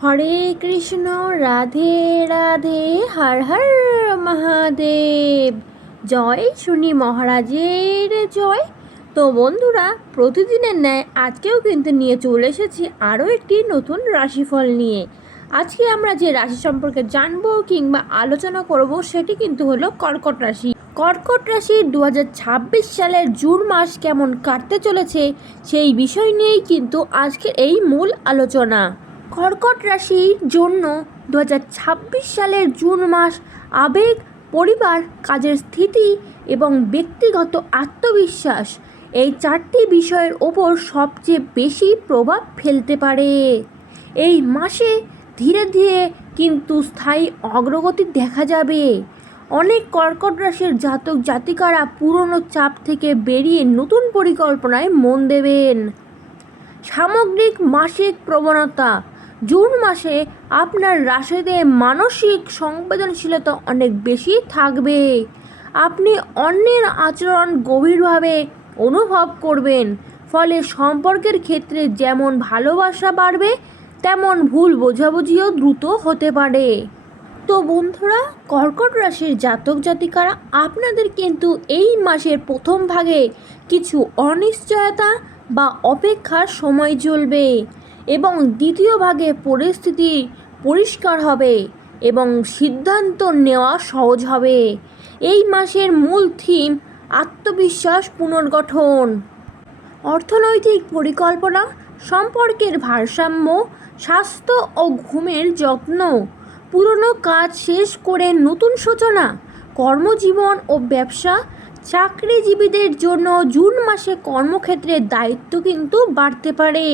হরে কৃষ্ণ, রাধে রাধে, হর হর মহাদেব। জয় শুনি মহারাজের জয়। তো বন্ধুরা, প্রতিদিনের ন্যায় আজকেও কিন্তু নিয়ে চলে এসেছি আরও একটি নতুন রাশিফল নিয়ে। আজকে আমরা যে রাশি সম্পর্কে জানবো কিংবা আলোচনা করব সেটি কিন্তু হলো কর্কট রাশি। কর্কট রাশির 2026 সালের জুন মাস কেমন কাটতে চলেছে সেই বিষয় নিয়েই কিন্তু আজকের এই মূল আলোচনা। কর্কট রাশির জন্য 2026 সালের জুন মাস আবেগ, পরিবার, কাজের স্থিতি এবং ব্যক্তিগত আত্মবিশ্বাস এই চারটি বিষয়ের ওপর সবচেয়ে বেশি প্রভাব ফেলতে পারে। এই মাসে ধীরে ধীরে কিন্তু স্থায়ী অগ্রগতি দেখা যাবে। অনেক কর্কট রাশির জাতক জাতিকারা পুরনো চাপ থেকে বেরিয়ে নতুন পরিকল্পনায় মন দেবেন। সামগ্রিক মাসিক প্রবণতা: জুন মাসে আপনার রাশিতে মানসিক সংবেদনশীলতা অনেক বেশি থাকবে। আপনি অন্যের আচরণ গভীরভাবে অনুভব করবেন, ফলে সম্পর্কের ক্ষেত্রে যেমন ভালোবাসা বাড়বে তেমন ভুল বোঝাবুঝিও দ্রুত হতে পারে। তো বন্ধুরা, কর্কট রাশির জাতক জাতিকারা আপনাদের কিন্তু এই মাসের প্রথম ভাগে কিছু অনিশ্চয়তা বা অপেক্ষার সময় চলবে এবং দ্বিতীয় ভাগে পরিস্থিতি পরিষ্কার হবে এবং সিদ্ধান্ত নেওয়া সহজ হবে। এই মাসের মূল থিম আত্মবিশ্বাস পুনর্গঠন, অর্থনৈতিক পরিকল্পনা, সম্পর্কের ভারসাম্য, স্বাস্থ্য ও ঘুমের যত্ন, পুরনো কাজ শেষ করে নতুন সূচনা, কর্মজীবন ও ব্যবসা। চাকরিজীবীদের জন্য জুন মাসে কর্মক্ষেত্রে দায়িত্ব কিন্তু বাড়তে পারে।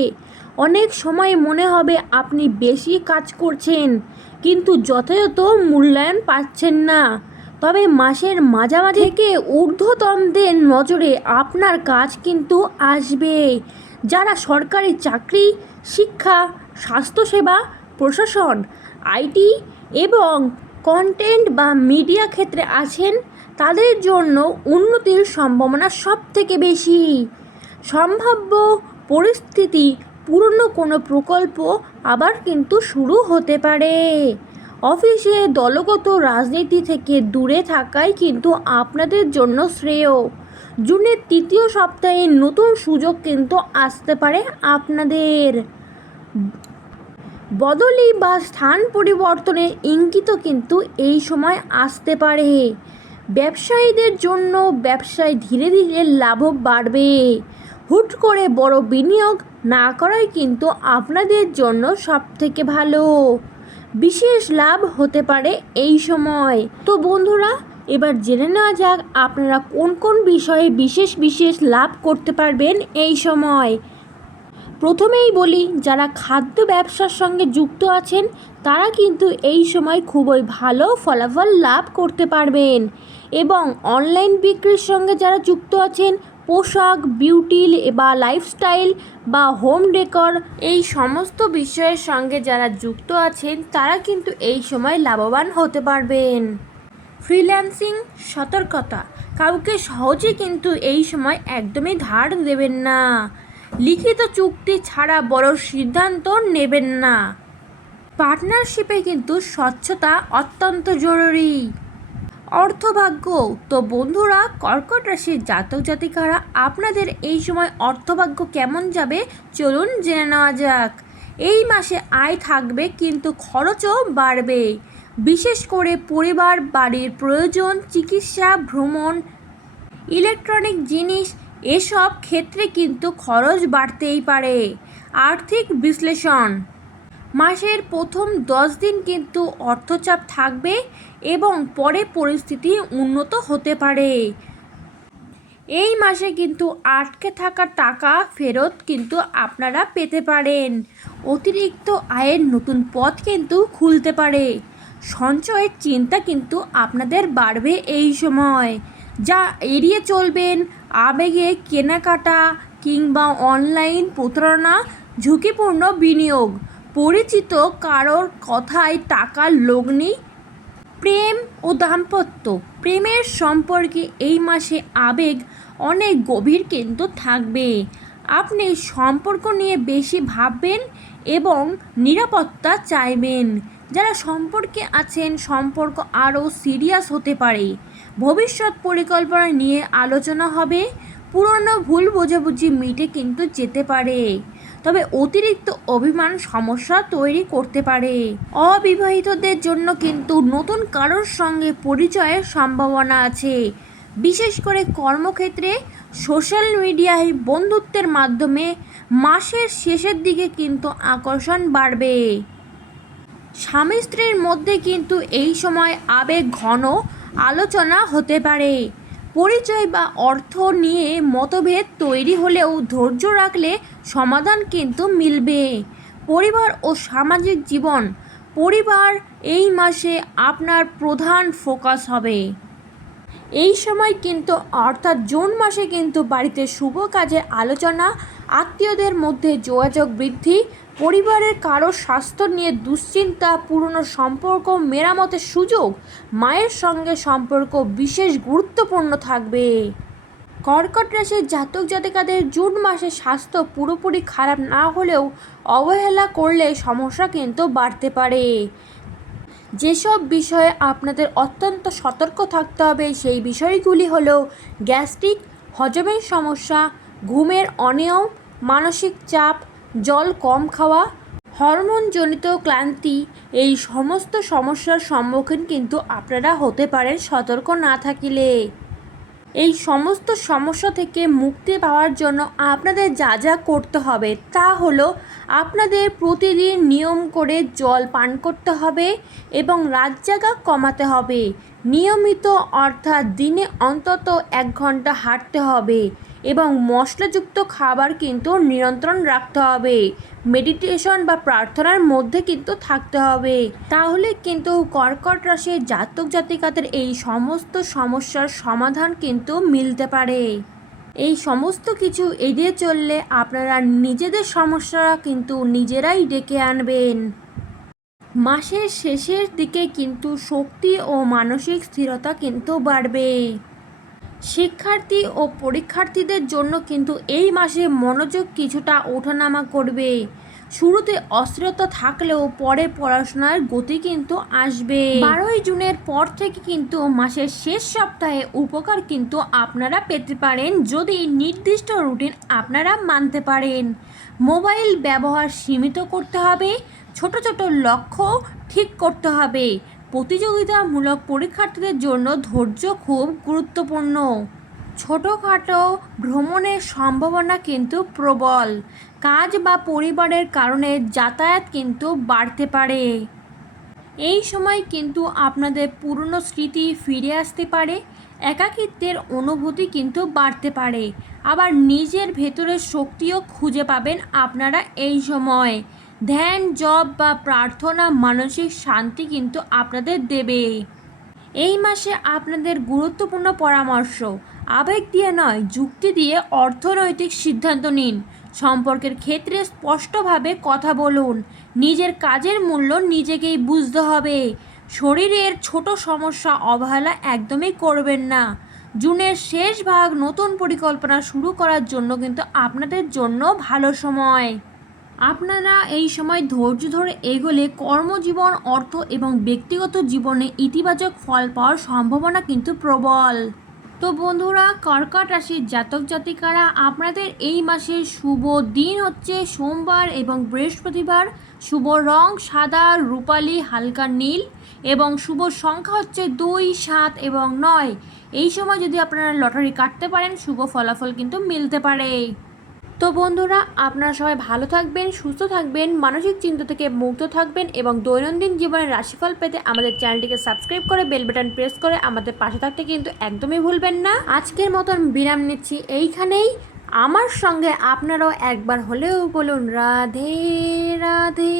অনেক সময় মনে হবে আপনি বেশি কাজ করছেন কিন্তু যথাযথ মূল্যায়ন পাচ্ছেন না। তবে মাসের মাঝামাঝি থেকে ঊর্ধ্বতনদের নজরে আপনার কাজ কিন্তু আসবে। যারা সরকারি চাকরি, শিক্ষা, স্বাস্থ্যসেবা, প্রশাসন, আইটি এবং কন্টেন্ট বা মিডিয়া ক্ষেত্রে আছেন তাদের জন্য উন্নতির সম্ভাবনা সবথেকে বেশি। সম্ভাব্য পরিস্থিতি: পুরনো কোনো প্রকল্প আবার কিন্তু শুরু হতে পারে। অফিসে দলগত রাজনীতি থেকে দূরে থাকাই কিন্তু আপনাদের জন্য শ্রেয়। জুনের তৃতীয় সপ্তাহে নতুন সুযোগ কিন্তু আসতে পারে আপনাদের। বদলি বা স্থান পরিবর্তনের ইঙ্গিতও কিন্তু এই সময় আসতে পারে। ব্যবসায়ীদের জন্য ব্যবসায় ধীরে ধীরে লাভ বাড়বে। হুট করে বড় বিনিয়োগ না করাই কিন্তু আপনাদের জন্য সবথেকে ভালো। বিশেষ লাভ হতে পারে এই সময়। তো বন্ধুরা, এবার জেনে নেওয়া যাক আপনারা কোন কোন বিষয়ে বিশেষ লাভ করতে পারবেন এই সময়। প্রথমেই বলি, যারা খাদ্য ব্যবসার সঙ্গে যুক্ত আছেন তারা কিন্তু এই সময় খুবই ভালো ফলাফল লাভ করতে পারবেন এবং অনলাইন বিক্রির সঙ্গে যারা যুক্ত আছেন, পোশাক, বিউটি বা লাইফস্টাইল বা হোম ডেকর এই সমস্ত বিষয়ের সঙ্গে যারা যুক্ত আছেন তারা কিন্তু এই সময় লাভবান হতে পারবেন। ফ্রিল্যান্সিং সতর্কতা: কাউকে সহজে কিন্তু এই সময় একদমই ধার দেবেন না। লিখিত চুক্তি ছাড়া বড় সিদ্ধান্ত নেবেন না। পার্টনারশিপে কিন্তু স্বচ্ছতা অত্যন্ত জরুরি। অর্থভাগ্য: তো বন্ধুরা, কর্কট রাশির জাতক জাতিকারা আপনাদের এই সময় অর্থভাগ্য কেমন যাবে চলুন জেনে নেওয়া যাক। এই মাসে আয় থাকবে কিন্তু খরচও বাড়বে। বিশেষ করে পরিবার, বাড়ির প্রয়োজন, চিকিৎসা, ভ্রমণ, ইলেকট্রনিক জিনিস এসব ক্ষেত্রে কিন্তু খরচ বাড়তেই পারে। আর্থিক বিশ্লেষণ: মাসের প্রথম 10 দিন কিন্তু অর্থচাপ থাকবে এবং পরে পরিস্থিতি উন্নত হতে পারে। এই মাসে কিন্তু আটকে থাকা টাকা ফেরত কিন্তু আপনারা পেতে পারেন। অতিরিক্ত আয়ের নতুন পথ কিন্তু খুলতে পারে। সঞ্চয়ের চিন্তা কিন্তু আপনাদের বাড়বে এই সময়, যা এড়িয়ে চলবেন। আবেগে কেনাকাটা কিংবা অনলাইন প্রতারণা, ঝুঁকিপূর্ণ বিনিয়োগ, পরিচিত কারোর কথায় টাকার লগ্নি। প্রেম ও দাম্পত্য: প্রেমের সম্পর্কে এই মাসে আবেগ অনেক গভীর কিন্তু থাকবে। আপনি সম্পর্ক নিয়ে বেশি ভাববেন এবং নিরাপত্তা চাইবেন। যারা সম্পর্কে আছেন, সম্পর্ক আরও সিরিয়াস হতে পারে। ভবিষ্যৎ পরিকল্পনা নিয়ে আলোচনা হবে। পুরনো ভুল বোঝাবুঝি মিটে কিন্তু যেতে পারে, তবে অতিরিক্ত অভিমান সমস্যা তৈরি করতে পারে। অবিবাহিতদের জন্য কিন্তু নতুন কারোর সঙ্গে পরিচয়ের সম্ভাবনা আছে, বিশেষ করে কর্মক্ষেত্রে, সোশ্যাল মিডিয়ায়, বন্ধুত্বের মাধ্যমে। মাসের শেষের দিকে কিন্তু আকর্ষণ বাড়বে। স্বামী স্ত্রীর মধ্যে কিন্তু এই সময় আবেগ ঘন আলোচনা হতে পারে। পরিচয় বা অর্থ নিয়ে মতভেদ তৈরি হলেও ধৈর্য রাখলে সমাধান কিন্তু মিলবে। পরিবার ও সামাজিক জীবন, পরিবার এই মাসে আপনার প্রধান ফোকাস হবে। এই সময় কিন্তু অর্থাৎ জুন মাসে কিন্তু বাড়িতে শুভ কাজের আলোচনা, আত্মীয়দের মধ্যে যোগাযোগ বৃদ্ধি, পরিবারের কারো স্বাস্থ্য নিয়ে দুশ্চিন্তা, পুরনো সম্পর্ক মেরামতের সুযোগ, মায়ের সঙ্গে সম্পর্ক বিশেষ গুরুত্বপূর্ণ থাকবে। কর্কট রাশির জাতক জাতিকাদের জুন মাসে স্বাস্থ্য পুরোপুরি খারাপ না হলেও অবহেলা করলে সমস্যা কিন্তু বাড়তে পারে। যেসব বিষয়ে আপনাদের অত্যন্ত সতর্ক থাকতে হবে সেই বিষয়গুলি হলো গ্যাস্ট্রিক, হজমের সমস্যা, ঘুমের অনিয়ম, মানসিক চাপ, জল কম খাওয়া, হরমোনজনিত ক্লান্তি। এই সমস্ত সমস্যার সম্মুখীন কিন্তু আপনারা হতে পারেন সতর্ক না থাকিলে। এই সমস্ত সমস্যা থেকে মুক্তি পাওয়ার জন্য আপনাদের যা যা করতে হবে তা হলো আপনাদের প্রতিদিন নিয়ম করে জল পান করতে হবে এবং রাত জাগা কমাতে হবে। নিয়মিত অর্থাৎ দিনে অন্তত 1 ঘন্টা হাঁটতে হবে এবং মশলাযুক্ত খাবার কিন্তু নিয়ন্ত্রণ রাখতে হবে। মেডিটেশন বা প্রার্থনার মধ্যে কিন্তু থাকতে হবে। তাহলে কিন্তু কর্কট রাশির জাতক জাতিকাদের এই সমস্ত সমস্যার সমাধান কিন্তু মিলতে পারে। এই সমস্ত কিছু এড়িয়ে চললে আপনারা নিজেদের সমস্যা কিন্তু নিজেরাই ডেকে আনবেন। মাসের শেষের দিকে কিন্তু শক্তি ও মানসিক স্থিরতা কিন্তু বাড়বে। শিক্ষার্থী ও পরীক্ষার্থীদের জন্য কিন্তু এই মাসে মনোযোগ কিছুটা ওঠানামা করবে। শুরুতে অস্থিরতা থাকলেও পরে পড়াশোনার গতি কিন্তু আসবে। 12ই জুনের পর থেকে কিন্তু মাসের শেষ সপ্তাহে উপকার কিন্তু আপনারা পেতে পারেন যদি নির্দিষ্ট রুটিন আপনারা মানতে পারেন। মোবাইল ব্যবহার সীমিত করতে হবে, ছোট ছোট লক্ষ্য ঠিক করতে হবে। প্রতিযোগিতামূলক পরীক্ষার্থীদের জন্য ধৈর্য খুব গুরুত্বপূর্ণ। ছোটোখাটো ভ্রমণের সম্ভাবনা কিন্তু প্রবল। কাজ বা পরিবারের কারণে যাতায়াত কিন্তু বাড়তে পারে। এই সময় কিন্তু আপনাদের পুরনো স্মৃতি ফিরে আসতে পারে। একাকিত্বের অনুভূতি কিন্তু বাড়তে পারে। আবার নিজের ভেতরের শক্তিও খুঁজে পাবেন আপনারা এই সময়। ধ্যান, জপ বা প্রার্থনা মানসিক শান্তি কিন্তু আপনাদের দেবে। এই মাসে আপনাদের গুরুত্বপূর্ণ পরামর্শ, আবেগ দিয়ে নয় যুক্তি দিয়ে অর্থনৈতিক সিদ্ধান্ত নিন। সম্পর্কের ক্ষেত্রে স্পষ্টভাবে কথা বলুন। নিজের কাজের মূল্য নিজেকেই বুঝতে হবে। শরীরের ছোট সমস্যা অবহেলা একদমই করবেন না। জুনের শেষ ভাগ নতুন পরিকল্পনা শুরু করার জন্য কিন্তু আপনাদের জন্য ভালো সময়। আপনারা এই সময় ধৈর্য ধরে এগোলে কর্মজীবন, অর্থ এবং ব্যক্তিগত জীবনে ইতিবাচক ফল পাওয়ার সম্ভাবনা কিন্তু প্রবল। তো বন্ধুরা, কর্কট রাশির জাতক জাতিকারা আপনাদের এই মাসের শুভ দিন হচ্ছে সোমবার এবং বৃহস্পতিবার। শুভ রং সাদা, রূপালি, হালকা নীল এবং শুভ সংখ্যা হচ্ছে 2, 7 এবং 9। এই সময় যদি আপনারা লটারি কাটতে পারেন শুভ ফলাফল কিন্তু মিলতে পারে। তো বন্ধুরা, আপনারা সবাই ভালো থাকবেন, সুস্থ থাকবেন, মানসিক চিন্তা থেকে মুক্ত থাকবেন এবং দৈনন্দিন জীবনের রাশিফল পেতে আমাদের চ্যানেলটিকে সাবস্ক্রাইব করে বেল বাটন প্রেস করে আমাদের পাশে থাকতে কিন্তু একদমই ভুলবেন না। আজকের মতন বিরাম নিচ্ছি এইখানেই। আমার সঙ্গে আপনারাও একবার হলেও বলুন রাধে রাধে।